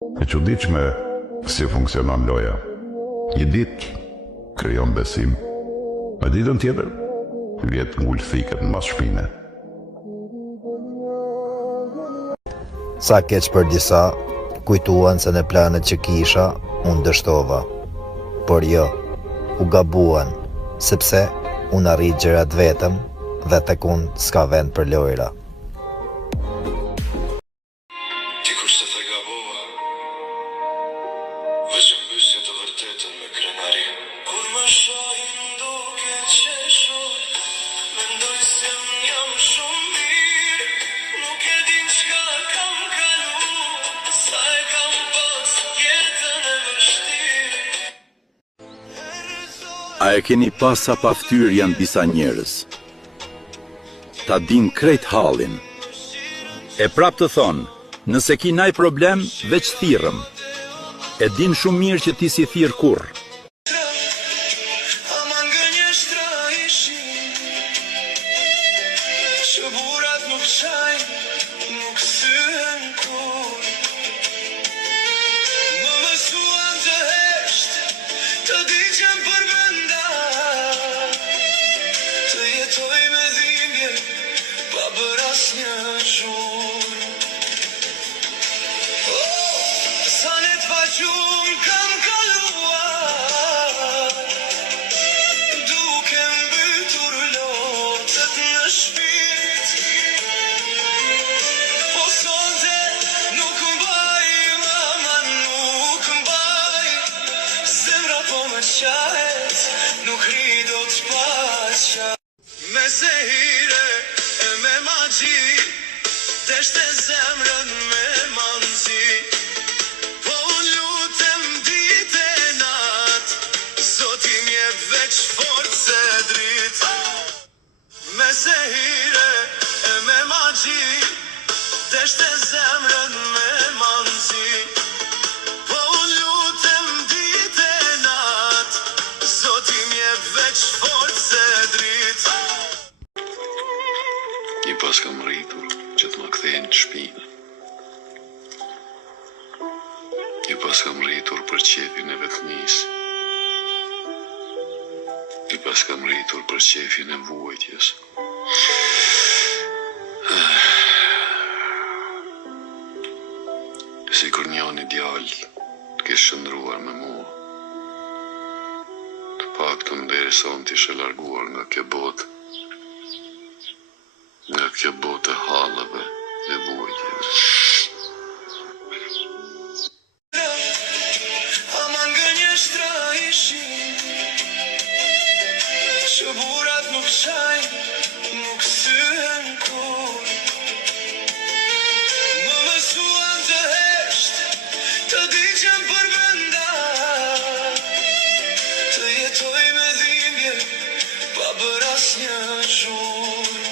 E çuditshme si funksionon loja. Një ditë krijon besim, me ditën tjetër vjet ngul thiket mbas shpine. Sa keq për disa, kujtuan se në planet që kisha, unë dështova. Por jo, u gabuan, sepse unë arrit gjërat vetëm dhe tek unë s'ka vend për lojra. Ti kur se the gabova, veç mbysje të vërtetën me krenari. Kur më shohin duke qeshur, mendoj se unë jam shumë mirë. Nuk e din çka kam kalu, sa e kam pas jetën e vështirë. A e keni pas sa pa ftyrë janë disa njerëz? Ta din krejt hallin. E prap të thonë, nëse ki naj problem, veç thirrëm. E din shumë mirë që ti si thirr kurr. Aman gënjeshtra ishin, që burat nuk shajnë, nuk syhen kur. Më mësuan të hesht, të digjen për bënda, të jetoj me dhimbje, pa bër asnjë zhurmë. Sa net pa gjumë kam kaluar, duke mbytur lotët në shpirt. Po sonte nuk mbaj, mama nuk mbaj, zemra po më qahet, nuk ri do t'paqa. Me zehire e me magji, deshte zemrën me manzi. Po unë lutem ditë e natë, Zoti m'jep veç forcë e dritë. Me zehire e me magji, deshte zemrën me manzi. Po unë lutem ditë e natë, Zoti m'jep veç forcë e dritë. Një pas kam rritur që të më kthejnë në shpinë. Një pas kam rritur për qefin e vetmisë. Një pas kam rritur për qefin e vuajtjes. Si kur njoni djalë të kesh shëndruar me mua, të paktën derisa unë t'ishe larguar nga kjo botë, nga kjo botë e hallave e vuajtjes. Aman gënjeshtra ishin, që burat nuk shajnë, nuk syhen kur. Më mësuan të hesht, të digjen për bënda, të jetoj me dhimbje, pa bër asnjë zhurmë.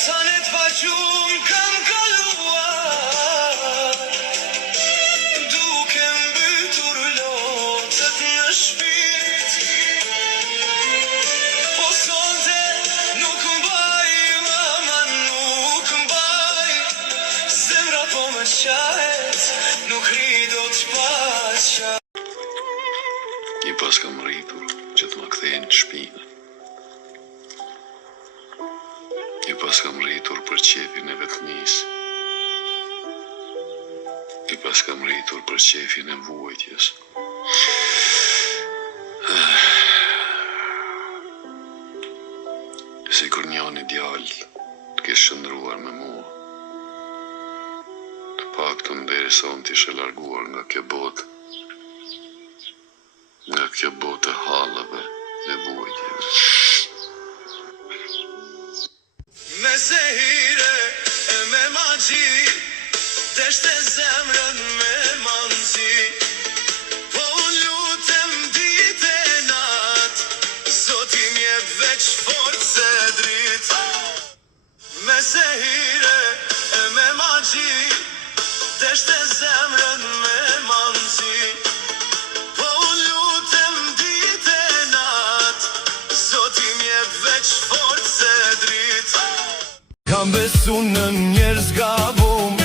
Sa net pa gjumë kam kaluar, duke mbytur lotët në shpirt. Po sonte nuk mbaj, mama nuk mbaj, zemra po më qahet, nuk ri do t'paqa. Një pas kam rritur që të më kthejnë në shpinë. Një pas kam rritur për qefin e vetmisë. Një pas kam rritur për qefin e vuajtjes. Si kur njoni djalë të kesh shëndruar me mua, të paktën derisa unë t'ishe larguar nga kjo botë, nga kjo botë e hallave e vuajtjes. Me zehire e me magji, deshte zemrën me manzi. Po unë lutem ditë e natë, Zoti m'jep veç forcë e dritë. Me zehire e me magji, deshte zemrën me manzi. Po unë lutem ditë e natë, Zoti m'jep veç forcë e dritë. Kam besu në njerëz gabum,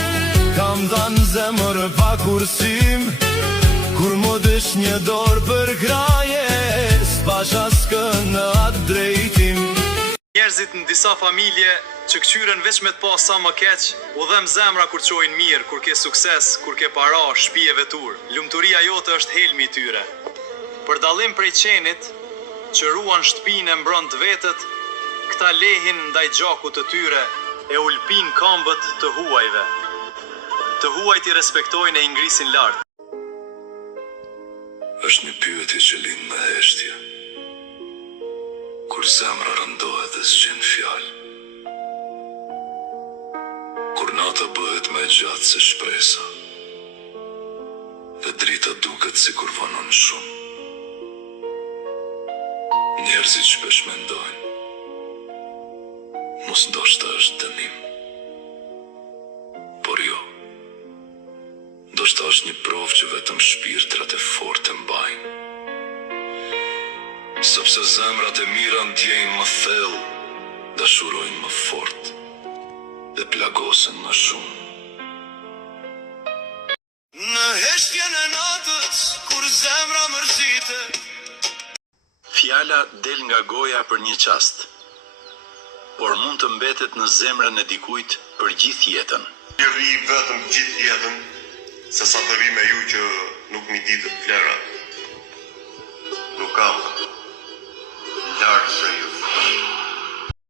zemër pa kursim, kur më dësh një dorë për kraje, s'pasha s'kën në atë drejtim. Njerëzit në disa familje që këqyren veç me të pa sa më keq, u dhem zemra kur qojnë mirë, kur ke sukses, kur ke para, shtëpi e vetur. Lumturia jote është helmi i tyre. Për dallim prej qenit që ruan shtëpinë e mbron të vetët, këta lehin ndaj gjakut të tyre e ulpin këmbët të huajve. Të huajt i respektojnë e i ngrisin lart. Është një pyetje që lind me heshtje, kur zemra rëndohet dhe s'gjen fjalë, kur nata bëhet më e gjatë se shpresa, dhe drita duket sikur vonon shumë. Njerëzit shpesh mendojnë, mos ndoshta është dënim, por jo, ndoshta është një provë që vetëm shpirtrat e fortë e mbajnë. Sepse zemrat e mira ndjejnë më thellë, dashurojnë më fort dhe plagosen më shumë. Në heshtjen e natës, kur zemra mërzitet, Fjala del nga goja për një qast, por mund të mbetet në zemrën e dikujt për gjithë jetën. Një ri vetëm gjithë jetën, se sa të ri me ju që nuk mi ditë të flera. Nuk kam lartë se ju